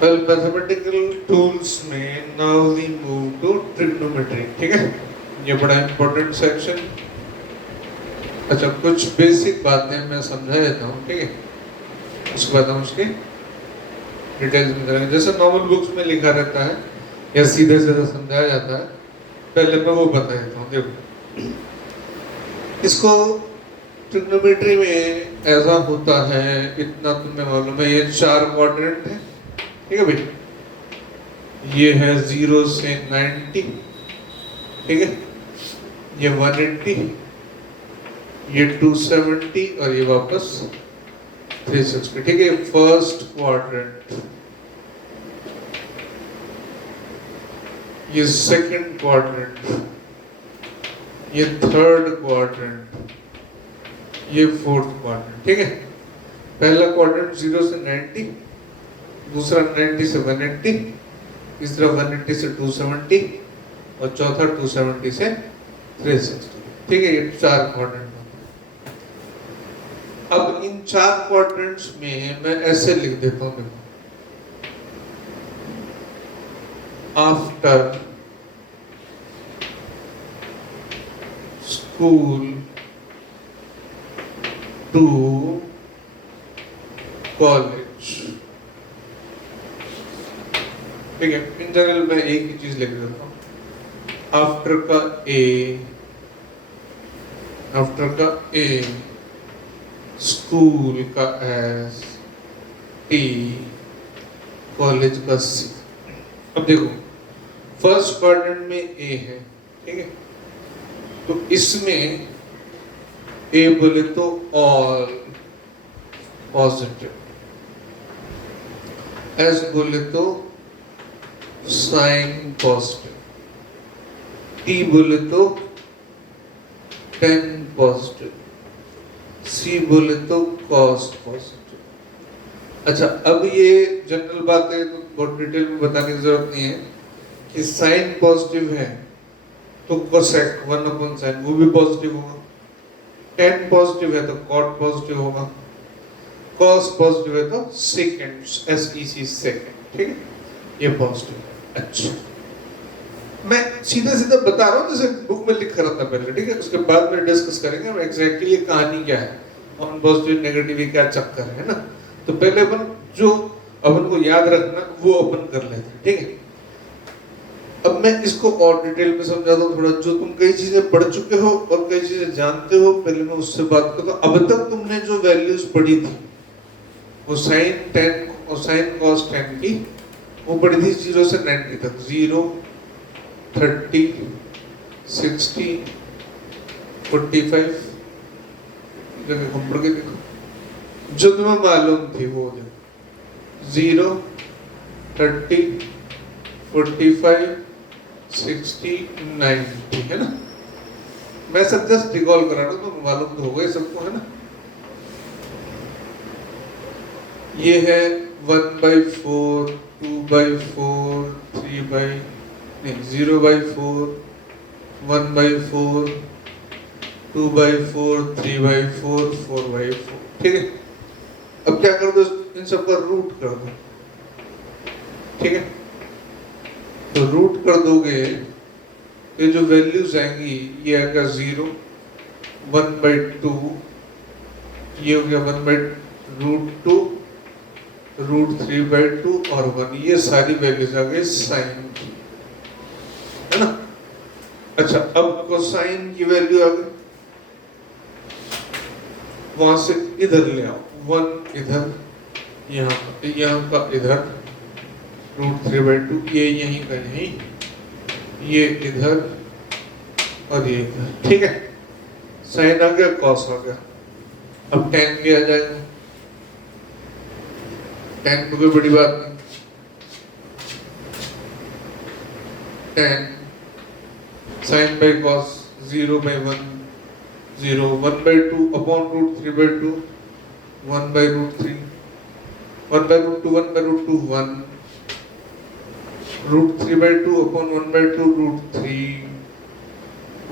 Well, mathematical tools में now we move to trigonometry. ठीक है, ये बड़ा important section. अच्छा, कुछ बेसिक बातें मैं समझा देता हूँ, ठीक है, उसके बाद हम उसके डिटेल्स में करेंगे. जैसे नॉर्मल बुक्स में लिखा रहता है या सीधे सीधे समझाया जाता है, पहले मैं वो बता देता हूँ. देखो, इसको ट्रिग्नोमेट्री में ऐसा होता है, इतना तुम्हें मालूम है, ये 4 क्वाड्रेंट है, ठीक है भाई. ये है 0 से 90, ठीक है, ये 180, ये 270 और ये वापस 360, ठीक है. फर्स्ट क्वाड्रेंट, ये सेकंड क्वाड्रेंट, ये थर्ड क्वाड्रेंट, ये फोर्थ क्वाड्रेंट, ठीक है. पहला क्वाड्रेंट 0 से 90, दूसरा 90 से 180, तीसरा 180 से 270 और चौथा 270 से 360, ठीक है. ये 4 क्वाड्रेंट. अब इन 4 क्वाड्रेंट्स में मैं ऐसे लिख देता हूं, देखो, आफ्टर स्कूल टू कॉलेज, ठीक है. इन जनरल मैं एक ही चीज लिख देता हूं, आफ्टर का ए, आफ्टर का ए, स्कूल का एस, टी, कॉलेज का सी. अब देखो, फर्स्ट क्वाड्रेंट में ए है, ठीक है, तो इसमें ए बोले तो ऑल पॉजिटिव, एस बोले तो साइन पॉजिटिव, टी बोले तो 10 पॉजिटिव, सी बोले तो कॉस पॉजिटिव. अच्छा, अब ये जनरल बात है तो बहुत डिटेल में बताने की जरूरत नहीं है कि साइन पॉजिटिव है तो कोसेक 1/sin वो भी पॉजिटिव होगा, 10 पॉजिटिव है तो कॉट पॉजिटिव होगा, कॉस पॉजिटिव है तो सेकेंड, SEC सेकेंड, ठीक है, ये पॉजिटिव है. अच्छा, मैं सीधे सीधे बता रहा हूँ जैसे बुक में लिखा रहता पहले, ठीक है. उसके बाद में डिस्कस करेंगे और एग्जैक्टली ये कहानी क्या है, ऑन पॉजिटिव नेगेटिव क्या चक्कर है ना. तो पहले अपन जो अपन को याद रखना वो अपन कर लेते हैं, ठीक है. अब मैं इसको और डिटेल में समझाता हूँ थोड़ा. जो तुम कई चीजें पढ़ चुके हो और कई चीजें जानते हो, पहले मैं उससे बात करता हूँ. अब तक तुमने जो वैल्यूज पढ़ी थी वो साइन 10 और साइन कॉस 10 की वो पढ़ी थी 0 से 90 तक. 0, 30, 60, 45, हम पढ़ के देखो जो तुम्हें मालूम थी वो. 0, 30, 45, 60, 90, है ना. मैं सब जस्ट रिकॉल करा रहा हूँ, तो मालूम तो होगा सबको, है ना. ये है 1/4, 2/4, 0/4, 1/4, 2/4, 3/4, 4/4, ठीक है. अब क्या कर दो, इन सब का रूट कर दो, ठीक है. तो रूट कर दोगे ये जो वैल्यूज आएंगी, ये आएगा 0, 1/2, ये हो गया 1/√2, √3/2 और 1. ये सारी वैल्यूज आ गई साइन की, है ना. अच्छा, अब कोसाइन की वैल्यू आ गई, वहां से इधर ले आओ, 1 इधर, यहाँ का इधर, √3/2, ये यहीं का यहीं, ये इधर और ये इधर, ठीक है. साइन आ गया, कॉस आ गया. अब tan भी आ जाएगा. tan तो कोई बड़ी बात नहीं. tan sin by cos 0/1, 0, 1/2 upon √3/2, 1/√3, 1/√2, 1/√2, 1, √3/2 upon 1/2 √3,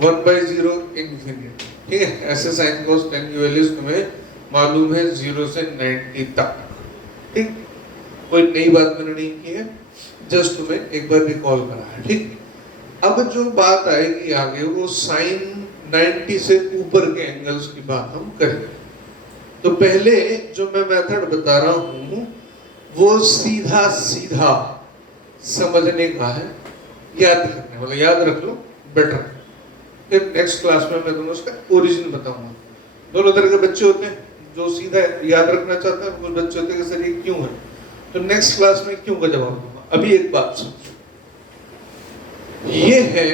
1/0 infinity, ठीक है. ऐसे साइन cos tan की वैल्यूज तुम्हें मालूम है 0 से 90 तक, ठीक. कोई नई बात मैंने नहीं की है, जस्ट तुम्हें एक बार रिकॉल करा है, ठीक। अब जो बात आएगी आगे वो साइन 90 से ऊपर के एंगल्स की बात हम करेंगे। तो पहले जो मैं मेथड बता रहा हूं वो सीधा सीधा समझने का है, याद करने वाला, याद रख लो बेटर। फिर नेक्स्ट क्लास में मैं तुम्हें उसका ओरिजिन बताऊंगा। दोनों तरह के बच्चे होते हैं, जो सीधा याद रखना चाहते हैं, कुछ बच्चे होते हैं कि सर ये क्यों है, तो नेक्स्ट क्लास में क्यों का जवाब दूंगा। अभी एक बात समझो, ये है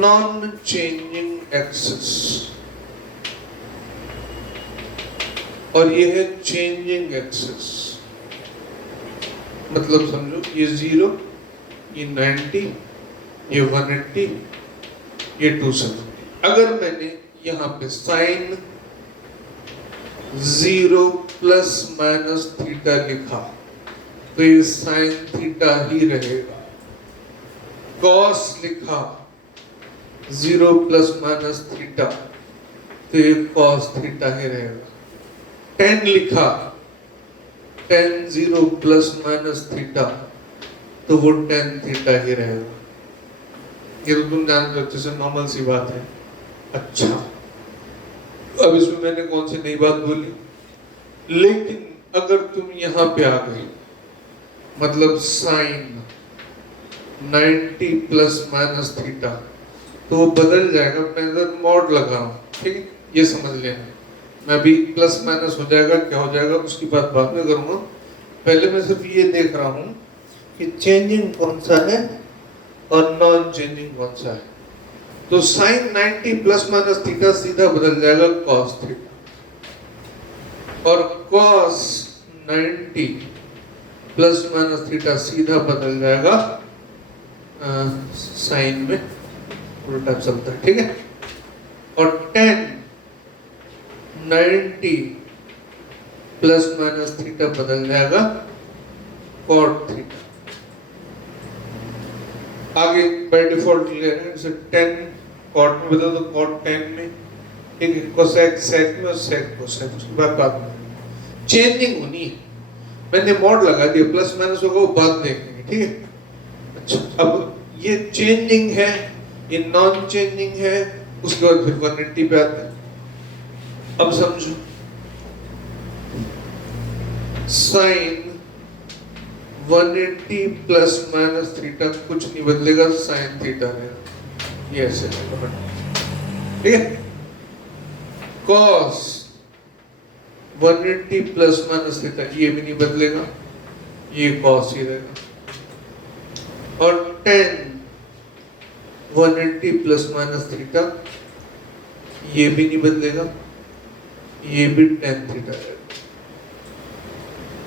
नॉन चेंजिंग एक्सिस और ये है चेंजिंग एक्सिस। मतलब समझो ये 0, ये 90, ये 180, ये 270। अगर मैंने यहाँ पे साइन 0 प्लस माइनस थीटा लिखा तो ये साइन थीटा ही रहेगा। कॉस लिखा 0 प्लस माइनस थीटा तो ये कॉस थीटा ही रहेगा। tan लिखा tan 0 प्लस माइनस थीटा तो वो tan थीटा ही रहेगा। ये तो तुम जानते हो, अच्छे से नॉर्मल सी बात है। अच्छा, अब इसमें मैंने कौन सी नई बात बोली, लेकिन अगर तुम यहाँ पे आ गए, मतलब साइन 90 प्लस माइनस थीटा तो वो बदल जाएगा। मैं इधर मॉड लगा रहा हूँ, ठीक है, ये समझ लेना। मैं भी प्लस माइनस हो जाएगा, क्या हो जाएगा उसकी बात बाद में करूँगा। पहले मैं सिर्फ ये देख रहा हूँ कि चेंजिंग कौन सा है और नॉन चेंजिंग कौन सा है। तो साइन 90 प्लस माइनस थीटा सीधा बदल जाएगा कॉस थीटा, और कॉस 90 प्लस माइनस थीटा सीधा बदल जाएगा साइन में, उल्टा चलता है, ठीक है। और tan 90 प्लस माइनस थीटा बदल जाएगा कॉट थीटा। आगे बाय डिफॉल्ट क्लियर है, जैसे 10 कॉट में बदल दो कॉट 10 में, ठीक है, कोसेक सेक में और सेक कोसेक, उसके बाद में चेंजिंग होनी है। मैंने मॉड लगा दिया, प्लस माइनस होगा वो बाद देखेंगे, ठीक है। अच्छा, अब ये चेंजिंग है, ये नॉन चेंजिंग है, उसके बाद फिर 180 पे आते हैं। अब समझो, साइन 180 प्लस माइनस थीटा कुछ नहीं बदलेगा, साइन थीटा रहेगा, ये ऐसे ठीक है। कॉस 180 प्लस माइनस थीटा ये भी नहीं बदलेगा, ये कॉस ही रहेगा। और tan 180 प्लस माइनस थीटा ये भी नहीं बदलेगा, ये भी tan थीटा रहेगा।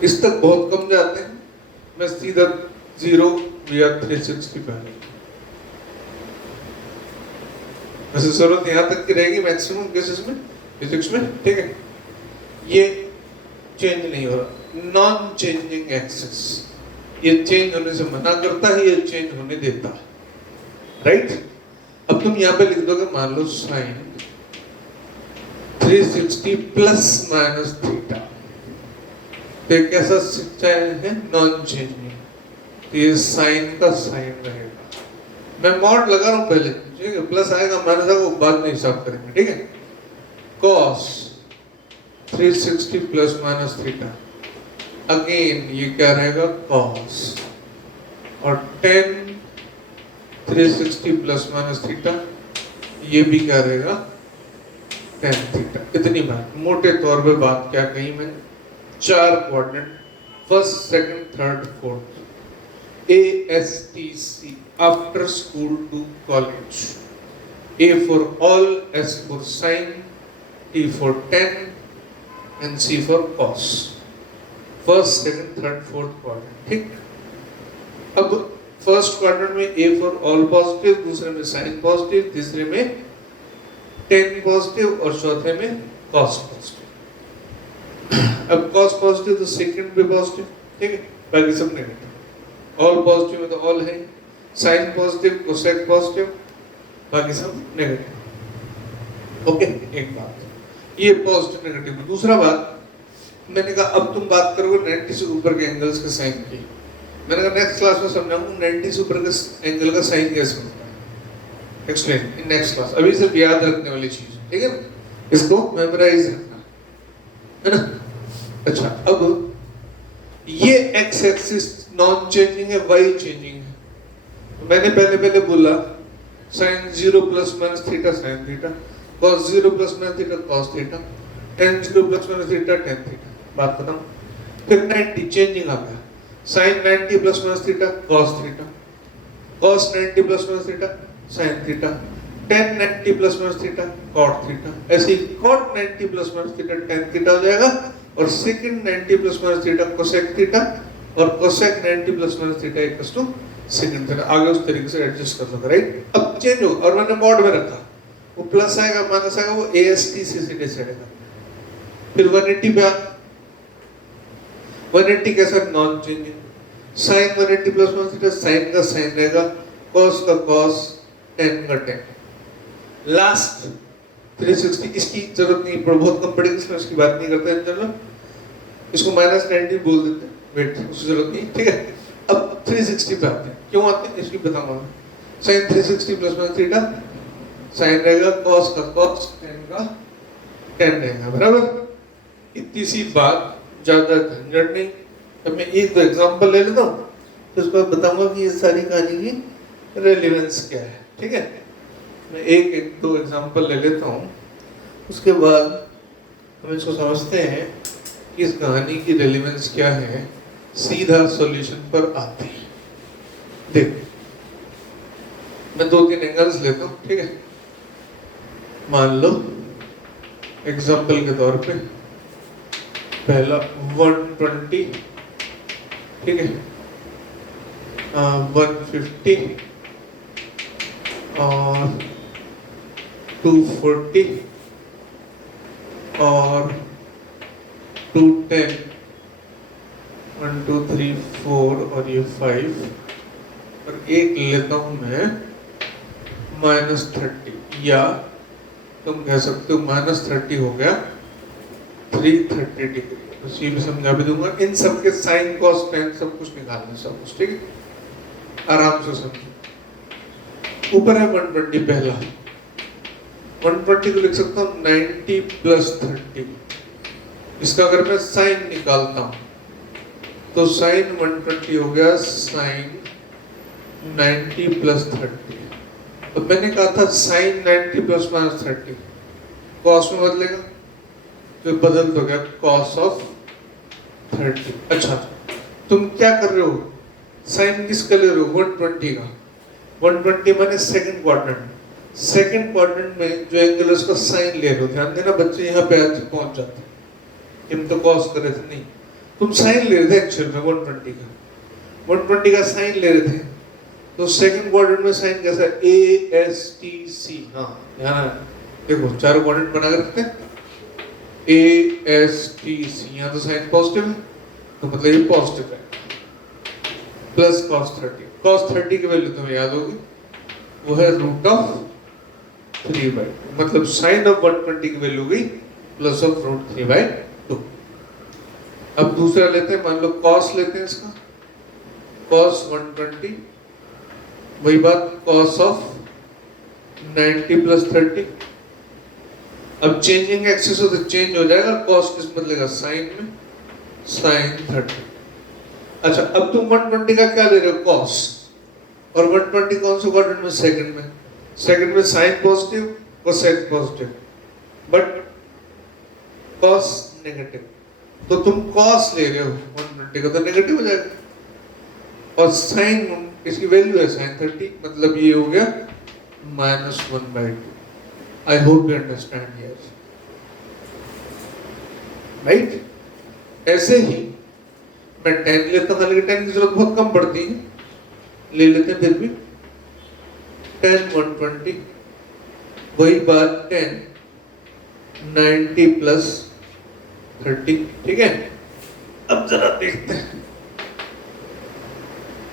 इस तक बहुत कम जाते हैं, मैं सीधा 0 या 360 पे आऊंगा। वैसे जरूरत यहाँ तक की रहेगी मैक्सिमम केसेस में फिजिक्स में, ठीक है। ये चेंज नहीं हो रहा, नॉन चेंजिंग एक्सिस, ये चेंज होने से मना करता है, ये चेंज होने देता है, राइट। अब तुम यहाँ पे लिख दोगे, मान लो साइन 360 प्लस माइनस थीटा, तो एक ऐसा सिक्वेंस है नॉन चेंजिंग, तो ये साइन का साइन रहेगा। मैं मॉड लगा रहा हूँ पहले, ठीक है, प्लस आएगा माइनस आएगा वो बाद में हिसाब करेंगे, ठीक है। Cos 360 plus minus theta, again ये क्या रहेगा कॉस, और tan 360 प्लस माइनस थीटा ये भी क्या रहेगा tan थीटा। इतनी बात, मोटे तौर पे बात क्या कही मैंने, 4 coordinate, first second third fourth, ASTC, after school to college, A for all, S for sin, T for tan and C for cos, first second third fourth quadrant, ठीक। अब फर्स्ट क्वाड्रेंट में A फॉर ऑल पॉजिटिव, दूसरे में sine positive, तीसरे में tan positive और चौथे में cos पॉजिटिव। अब cos पॉजिटिव तो सेकंड भी पॉजिटिव, ठीक है, बाकी सब नेगेटिव। ऑल पॉजिटिव में तो ऑल है, साइन पॉजिटिव कोसेक पॉजिटिव, बाकी सब नेगेटिव। ओके, एक बात ये पॉजिटिव नेगेटिव। दूसरा बात, मैंने कहा अब तुम बात करोगे 90 से ऊपर के एंगल्स के साइन की। मैंने कहा नेक्स्ट क्लास में समझाऊंगा 90 से ऊपर के एंगल का साइन कैसे होता है, एक्सप्लेन इन नेक्स्ट क्लास। अभी सिर्फ याद रखने वाली चीज, ठीक है, इसको मेमोराइज रखना है ना। अच्छा, अब ये एक्स एक्सिस नॉन चेंजिंग है, वाई चेंजिंग है। मैंने पहले बोला sine 0 plus minus theta sine theta, cos 0 plus minus theta cos theta, tan 0 plus minus theta tan theta. बात बताऊं, फिर 90 चेंजिंग आ गया, sine 90 plus minus theta cos theta, cos 90 plus minus theta sine theta, tan 90 plus minus theta cot theta. ऐसे ही cot 90 plus minus theta tan theta हो जाएगा, और sec 90 plus minus theta cosec theta, और cosec 90 plus minus theta equals to sec theta. आगे उस तरीके से एडजस्ट कर सकते, राइट। अब चेंज हो, और मैंने मॉड में रखा, वो प्लस आएगा माइनस आएगा, वो AST से डिसाइड आएगा। फिर 180 पे आ, 180 कैसा non changing, sine 180 plus minus theta, sine का साइन रहेगा, कॉस का कॉस, टेन का टेन। लास्ट 360 इसकी जरूरत नहीं पड़, बहुत कम पड़ेगी इसमें, इसकी बात नहीं करते हैं जनरल, इसको -90 बोल देते हैं, वेट उसकी जरूरत नहीं, ठीक है। अब 360 पे आते हैं, क्यों आते हैं इसकी बताऊंगा मैं। Sine 360 plus minus theta, sine रहेगा कॉस का कॉस, टेन का टेन रहेगा, बराबर। इतनी सी बात, ज्यादा झंझट नहीं। अब मैं एक दो एग्जांपल ले लेता हूँ, तो उसके बाद बताऊंगा कि ये सारी कहानी की रेलेवेंस क्या है, ठीक है। मैं एक दो एग्जांपल ले लेता हूँ, उसके बाद हम इसको समझते हैं कि इस कहानी की रेलेवेंस क्या है, सीधा सॉल्यूशन पर आते हैं। देखो, मैं 2-3 एंगल्स लेता हूँ, ठीक है। मान लो एग्जांपल के तौर पे पहला 120, ठीक है, 150 और 240 और 210, 1 2 3 4 और ये 5, और एक लेता हूं मैं -30, या तुम कह सकते हो -30 हो गया 330 डिग्री। तो ये भी समझा भी दूंगा, इन सब के साइन कॉस टेन सब कुछ निकालना, सब कुछ, ठीक है, आराम से समझो। ऊपर है 120, पहला 120 को लिख सकता हूँ 90 प्लस 30। इसका अगर मैं साइन निकालता हूँ तो साइन 120 हो गया साइन 90 प्लस 30। तो मैंने कहा था साइन 90 प्लस माइनस 30 कॉस में बदलेगा, तो बदल तो गया कॉस ऑफ 30। अच्छा, तुम क्या कर रहे हो, साइन किसका ले रहे हो, 120 का। 120 माने सेकंड क्वाड्रेंट, सेकंड क्वाड्रेंट में जो एंगल है उसका साइन ले रहे हो। ध्यान देना बच्चे, यहाँ पे आज पहुंच जाते हैं, हम तो कॉस कर रहे थे, नहीं, तुम साइन ले रहे थे एक्चुअल में 120 का साइन ले रहे थे। तो सेकंड क्वाड्रेंट में साइन कैसा है, ASTC। हाँ ध्यान देखो, चारों क्वाड्रेंट बना कर रखते हैं, ASTC। यहाँ तो साइन पॉजिटिव है, तो मतलब ये पॉजिटिव है, प्लस cos 30। cos 30 की वैल्यू तुम्हें याद होगी, वो है √3/2, मतलब साइन ऑफ 120 की वैल्यू गई प्लस ऑफ √3/2। अब दूसरा लेते हैं, मान लो cos लेते हैं इसका, cos 120, वही बात cos ऑफ 90 प्लस 30। अब चेंजिंग एक्सिस हो तो चेंज हो जाएगा, cos किस बदलेगा, साइन में, साइन 30। अच्छा, अब तुम 120 का क्या ले रहे हो, cos, और 120 कौन से क्वाड्रेंट में, सेकंड में। सेकंड में sine positive, cosec positive, but cos negative. तो तुम cos ले रहे हो 120 का, तो नेगेटिव हो जाएगा, और साइन इसकी वैल्यू है साइन 30, मतलब ये हो गया -1/2। I hope you understand here, right. ऐसे ही मैं 10 लेता हूँ, लेकिन 10 की जरूरत बहुत कम पड़ती है, ले लेते हैं फिर भी 10 120, वही बात 10 90 प्लस 30, ठीक है। अब जरा देखते हैं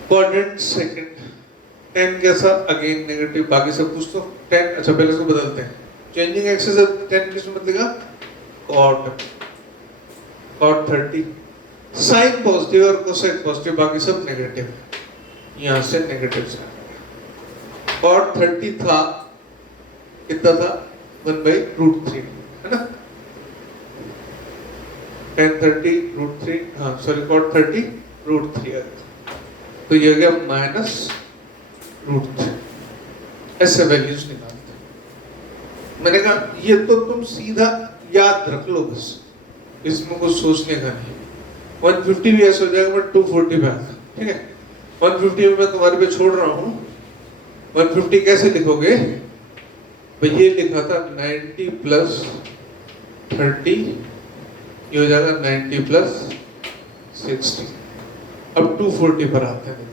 क्वाड्रेंट सेकंड, 10 कैसा, अगेन नेगेटिव, बाकी सब कुछ तो 10। अच्छा, पहले इसको बदलते हैं, चेंजिंग एक्सिस 10 किस में बदलेगा, कॉट, cot 30, साइन पॉजिटिव और कोसेक पॉजिटिव, बाकी सब नेगेटिव है, यहाँ से नेगेटिव से cot 30 था, कितना था 1/√3 है ना, tan 30 √3, हाँ सॉरी cot 30 √3 आ गया, तो ये गया -√3। ऐसे वैल्यूज निकालते। मैंने कहा ये तो तुम सीधा याद रख लो बस, इसमें कुछ सोचने का नहीं। 150 भी ऐसा हो जाएगा, बट 240 पे आता, ठीक है। 150 में मैं तुम्हारे पे छोड़ रहा हूँ। 150 कैसे लिखोगे भाई, ये लिखा था 90 + 30, ये हो जाएगा 90 + 60। अब 240 पर आते हैं।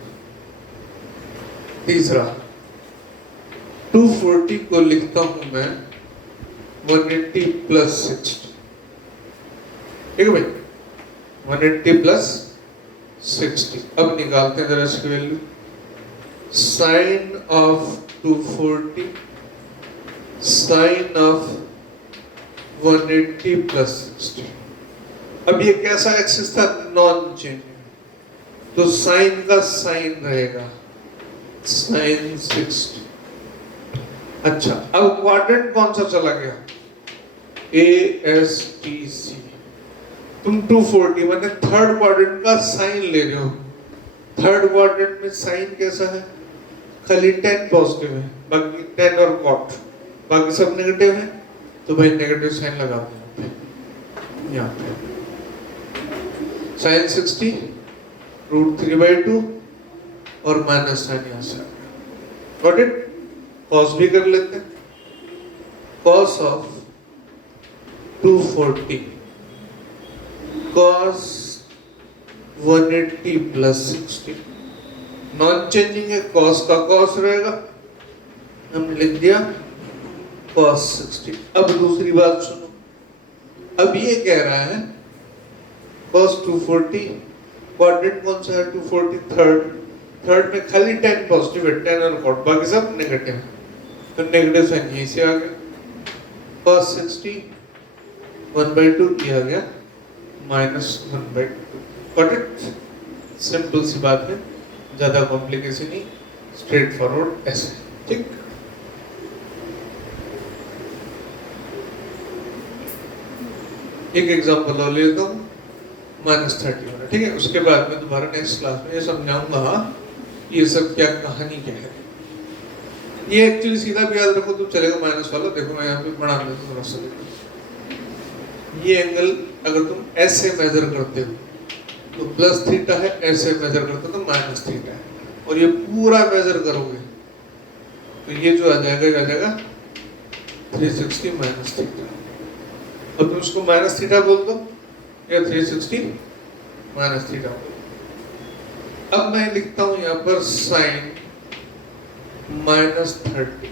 तीसरा 240 को लिखता हूं मैं 180 + 60, ठीक है भाई, 180 + 60। अब निकालते हैं जरा इसकी value. Sine of 240 sine of 180 + 60। अब ये कैसा एक्सिस था, नॉन चेंजिंग, तो साइन का साइन रहेगा साइन 60। अच्छा, अब क्वाड्रेंट कौन सा चला गया, ASTC। तुम 240 माने थर्ड क्वाड्रेंट का साइन ले रहे हो। थर्ड क्वाड्रेंट में साइन कैसा है, खाली 10 पॉजिटिव है, बाकी 10 और cot, बाकी सब नेगेटिव है, तो भाई नेगेटिव साइन लगा दो यहाँ पे। साइन 60 √3/2 और माइनस साइन यहाँ से। Got it. कॉस भी कर लेते हैं। Cos of 240 cos 180 + 60, non changing है, कॉस का कॉस रहेगा, हम लिख दिया cos 60। अब दूसरी बात सुनो, अब ये कह रहा है cos 240, क्वाड्रेंट कौन सा है 240, थर्ड में खाली 10 पॉजिटिव है, 10 और cot, बाकी सब नेगेटिव है, तो नेगेटिव साइन यहीं से आ गया। cos 60 1/2, ये आ गया -1/2। Got it. सिंपल सी बात है, ज्यादा कॉम्प्लिकेशन नहीं, स्ट्रेट फॉरवर्ड ऐसे, ठीक। एक एग्जांपल और ले लेता हूँ, -30 वाला, ठीक है। उसके बाद में दोबारा नेक्स्ट क्लास में ये समझाऊंगा ये सब क्या कहानी क्या है। ये एक्चुअली सीधा भी याद रखो तो चलेगा, माइनस वाला देखो मैं यहाँ पे बना देता हूँ थोड़ा सा। ये एंगल अगर तुम ऐसे मेजर करते हो तो +θ है, ऐसे मेजर करते हो तो -θ है, और ये पूरा मेजर करोगे तो ये जो आ जाएगा 360 -θ। अब तुम उसको -θ बोल दो या 360 -θ बोल दो। अब मैं लिखता हूं यहाँ पर साइन -30,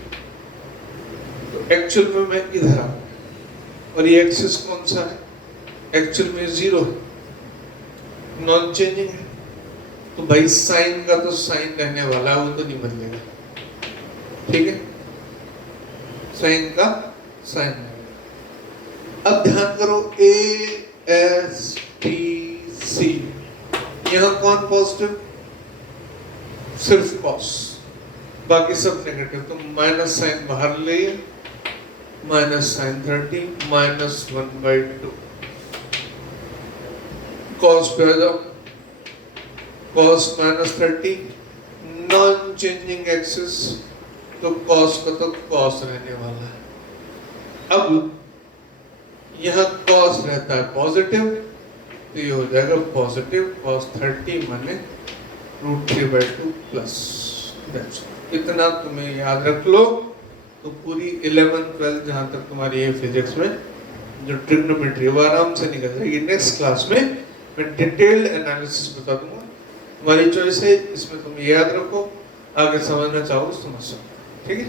तो एक्चुअल में मैं इधर आऊंगा, और ये एक्सिस कौन सा है, एक्चुअल में 0 है, नॉन चेंजिंग है, तो भाई साइन का तो साइन रहने वाला है, वो तो नहीं बदलेगा, ठीक है, साइन का साइन। अब ध्यान करो ASTC, यहाँ कौन पॉजिटिव, सिर्फ कॉस, बाकी सब नेगेटिव, तो माइनस साइन बाहर ले, -sin 30 -1/2। कॉस पे आ जाओ, cos -30 नॉन चेंजिंग एक्सिस, तो cos का तो cos रहने वाला है। अब यहाँ cos रहता है पॉजिटिव, तो ये हो जाएगा पॉजिटिव cos 30 माने √3/2 प्लस। इतना तुम्हें याद रख लो, तो पूरी 11th 12th जहाँ तक तुम्हारी ये फिजिक्स में जो ट्रिग्नोमेट्री वो आराम से निकल जाएगी। नेक्स्ट क्लास में मैं डिटेल्ड एनालिसिस बता दूंगा, तुम्हारी चॉइस है, इसमें तुम याद रखो, आगे समझना चाहो तो समझ सकते, ठीक है।